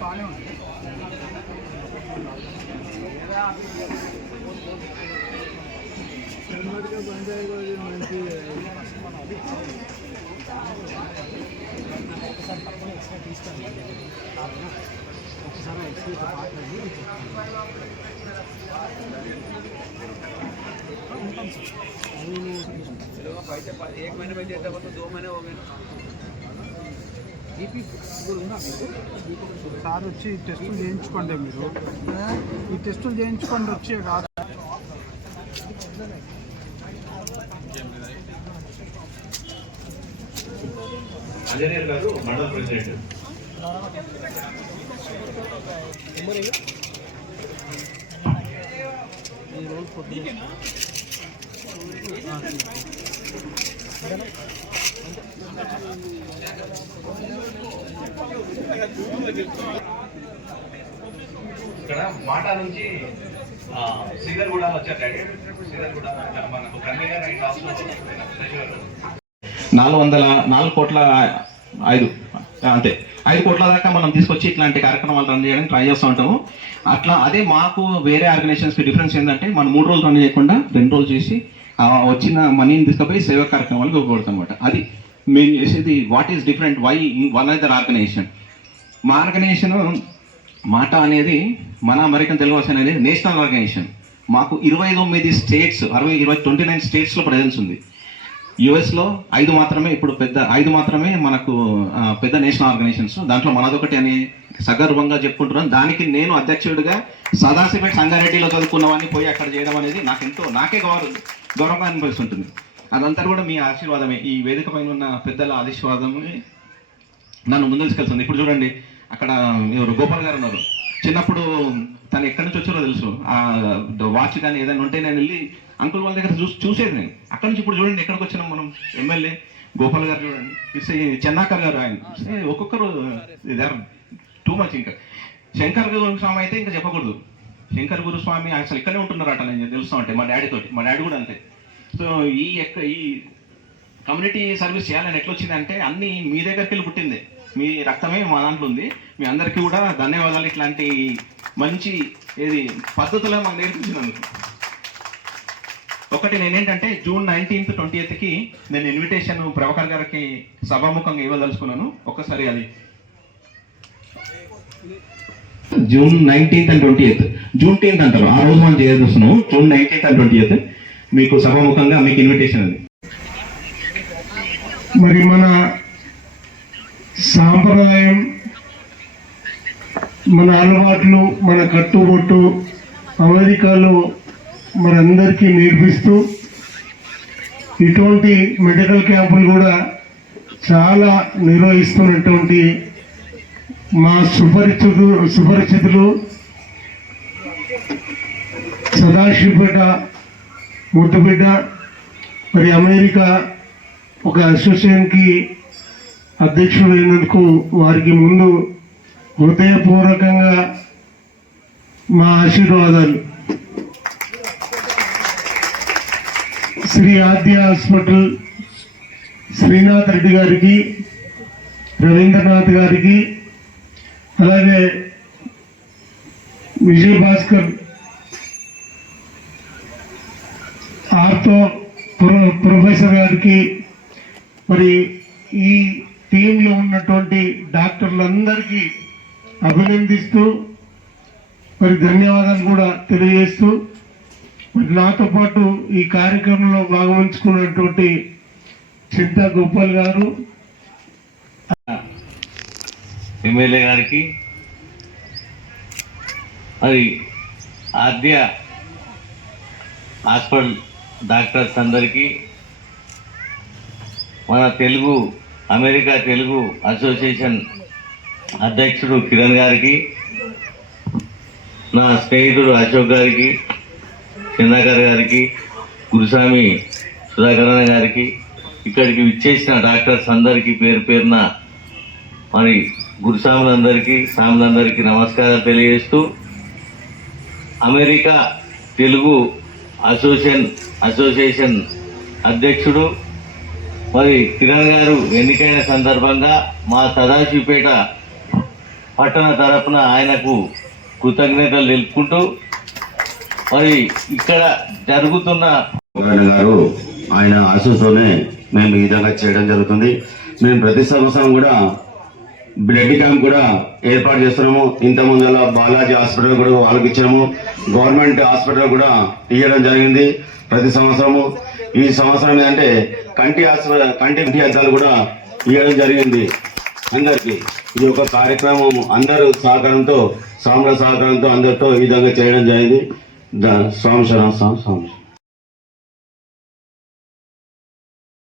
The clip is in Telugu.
బాగానే ఉంది. మంచి ఒకసారి పక్కన ఎక్స్ట్రా తీసుకోండి. ఒకసారి ఎక్స్ట్రా एक महीने में देता हो तो 2 महीने हो गए. బీపీ షుగర్ ఉందా మీకు? ఒకసారి వచ్చి టెస్టులు చేయించుకోండి. మీరు ఈ టెస్టులు చేయించుకోండి వచ్చే కాదు. అంజనేయులు గారు మండల ప్రెసిడెంట్. ఈ రోజు పొద్దున ఇక్కడ మాటా నుంచి శ్రీధర్గూడ వచ్చారు డాడీ. శ్రీధర్గూడ మనకు కన్వీనర్ అండ్ ఆల్సో 4 కోట్ల 5 అంతే 5 కోట్ల దాకా మనం తీసుకొచ్చి ఇట్లాంటి కార్యక్రమాలు రన్ చేయడానికి ట్రై చేస్తూ ఉంటాము. అట్లా అదే మాకు వేరే ఆర్గనైజేషన్స్కి డిఫరెన్స్ ఏంటంటే మనం 3 రోజులు రన్ చేయకుండా 2 రోజులు చేసి వచ్చిన మనీని తీసుకుపోయి సేవా కార్యక్రమాలకు ఉపయోగపడుతుంది అనమాట. అది మేము చేసేది. What is different why one other organization? మా ఆర్గనైజేషన్ మాటా అనేది మన అమెరికన్ తెలుగు భాష అనేది నేషనల్ ఆర్గనైజేషన్. మాకు 29 స్టేట్స్ 29 స్టేట్స్లో ప్రెజెన్స్ ఉంది. యుఎస్లో 5 మాత్రమే ఇప్పుడు 5 మాత్రమే మనకు పెద్ద నేషనల్ ఆర్గనైజేషన్స్. దాంట్లో మనదొకటి అని సగర్వంగా చెప్పుకుంటున్నాను. దానికి నేను అధ్యక్షుడిగా సదాశివపేట సంగారెడ్డిలో చదువుకున్నవాడిని పోయి అక్కడ చేయడం అనేది నాకే గౌరవంగా అనిపిస్తుంటుంది. అదంతా కూడా మీ ఆశీర్వాదమే. ఈ వేదిక పైన ఉన్న పెద్దల ఆశీర్వాదమే నన్ను ముందు తీసుకెళ్తుంది. ఇప్పుడు చూడండి, అక్కడ ఎవరు గోపాల్ గారు ఉన్నారు. చిన్నప్పుడు తను ఎక్కడి నుంచి వచ్చారో తెలుసు. ఆ వాచ్ కానీ ఏదైనా ఉంటే నేను వెళ్ళి అంకుల్ వాళ్ళ దగ్గర చూసేది నేను. అక్కడి నుంచి ఇప్పుడు చూడండి ఎక్కడికి వచ్చినాం మనం. ఎమ్మెల్యే గోపాల్ గారు చూడండి, చెన్నాకర్ గారు, ఆయన ఒక్కొక్కరు టూ మచ్. ఇంకా శంకర్ గురుస్వామి అయితే ఇంకా చెప్పకూడదు. శంకర్ గురుస్వామి అసలు ఇక్కడే ఉంటున్నారట నేను తెలుస్తూ ఉంటే మా డాడీ కూడా అంతే. సో ఈ కమ్యూనిటీ సర్వీస్ చేయాలని ఎట్లా వచ్చింది అంటే అన్నీ మీ దగ్గరికి వెళ్ళి పుట్టింది. మీ రక్తమే మా దాంట్లో ఉంది. మీ అందరికీ కూడా ధన్యవాదాలు. ఇట్లాంటి మంచి పద్ధతులు మాకు నేర్పించినందుకు. ఒకటి నేనేంటంటే June 19th 20th నేను ఇన్విటేషన్ ప్రభాకర్ గారికి సభాముఖంగా ఇవ్వదలుచుకున్నాను. ఒక్కసారి అది June 19th and 20th, June 10th అంటారు. ఆ రోజు మనం చేస్తున్నాం. June 19th and 20th మీకు సభాముఖంగా మీకు ఇన్విటేషన్ అది. మరి మన సాంప్రదాయం, మన అలవాట్లు, మన కట్టుబొట్టు అమెరికాలో మనందరికీ నేర్పిస్తూ ఇటువంటి మెడికల్ క్యాంపులు కూడా చాలా నిర్వహిస్తున్నటువంటి మా సుపరిచితులు సదాశివపేట ముద్దుబిడ్డ మరి అమెరికా ఒక అసోసియేషన్కి అధ్యక్షుడైనందుకు వారికి ముందు హృదయపూర్వకంగా మా ఆశీర్వాదాలు. శ్రీ ఆద్య హాస్పిటల్ శ్రీనాథ్ రెడ్డి గారికి, రవీంద్రనాథ్ గారికి, అలాగే విజయ్ భాస్కర్ ఆర్థో ప్రొఫెసర్ గారికి, మరి ఈ టీంలో ఉన్నటువంటి డాక్టర్లందరికీ అభినందిస్తూ మరి ధన్యవాదాలు కూడా తెలియజేస్తూ, మరి నాతో పాటు ఈ కార్యక్రమంలో భాగవహించుకున్నటువంటి చింతా గోపాల్ గారు, ఎమ్మెల్యే గారికి, మరి ఆద్య హాస్పిటల్ డాక్టర్స్ అందరికీ, మన అమెరికా తెలుగు అసోసియేషన్ అధ్యక్షుడు కిరణ్ గారికి, నా స్నేహితుడు అశోక్ గారికి, చంద్రకర్ గారికి, గురుస్వామి సుధాకరణ గారికి, ఇక్కడికి విచ్చేసిన డాక్టర్స్ అందరికీ పేరు పేరున మరి స్వాములందరికీ నమస్కారాలు తెలియజేస్తూ, అమెరికా తెలుగు అసోసియేషన్ అసోసియేషన్ అధ్యక్షుడు మరి కిరణ్ గారు ఎన్నికైన సందర్భంగా మా సదాశివపేట పట్టణ తరపున ఆయనకు కృతజ్ఞతలు తెలుపుకుంటూ మరి ఇక్కడ జరుగుతున్న గారు ఆయన ఆశీస్సుతోనే మేము ఈ విధంగా చేయడం జరుగుతుంది. మేము ప్రతి సంవత్సరం కూడా బ్లడ్ క్యాంప్ కూడా ఏర్పాటు చేస్తున్నాము. ఇంత ముందర బాలాజీ హాస్పిటల్ కూడా వాళ్ళకి ఇచ్చినాము, గవర్నమెంట్ హాస్పిటల్ కూడా ఇవ్వడం జరిగింది ప్రతి సంవత్సరము. ఈ సంవత్సరం ఏంటంటే కంటి అద్దాలు కూడా ఇవ్వడం జరిగింది అందరికి. ఈ యొక్క కార్యక్రమం అందరూ సహకారంతో, సాముల సహకారంతో అందరితో ఈ విధంగా చేయడం జరిగింది. స్వామి శరణం.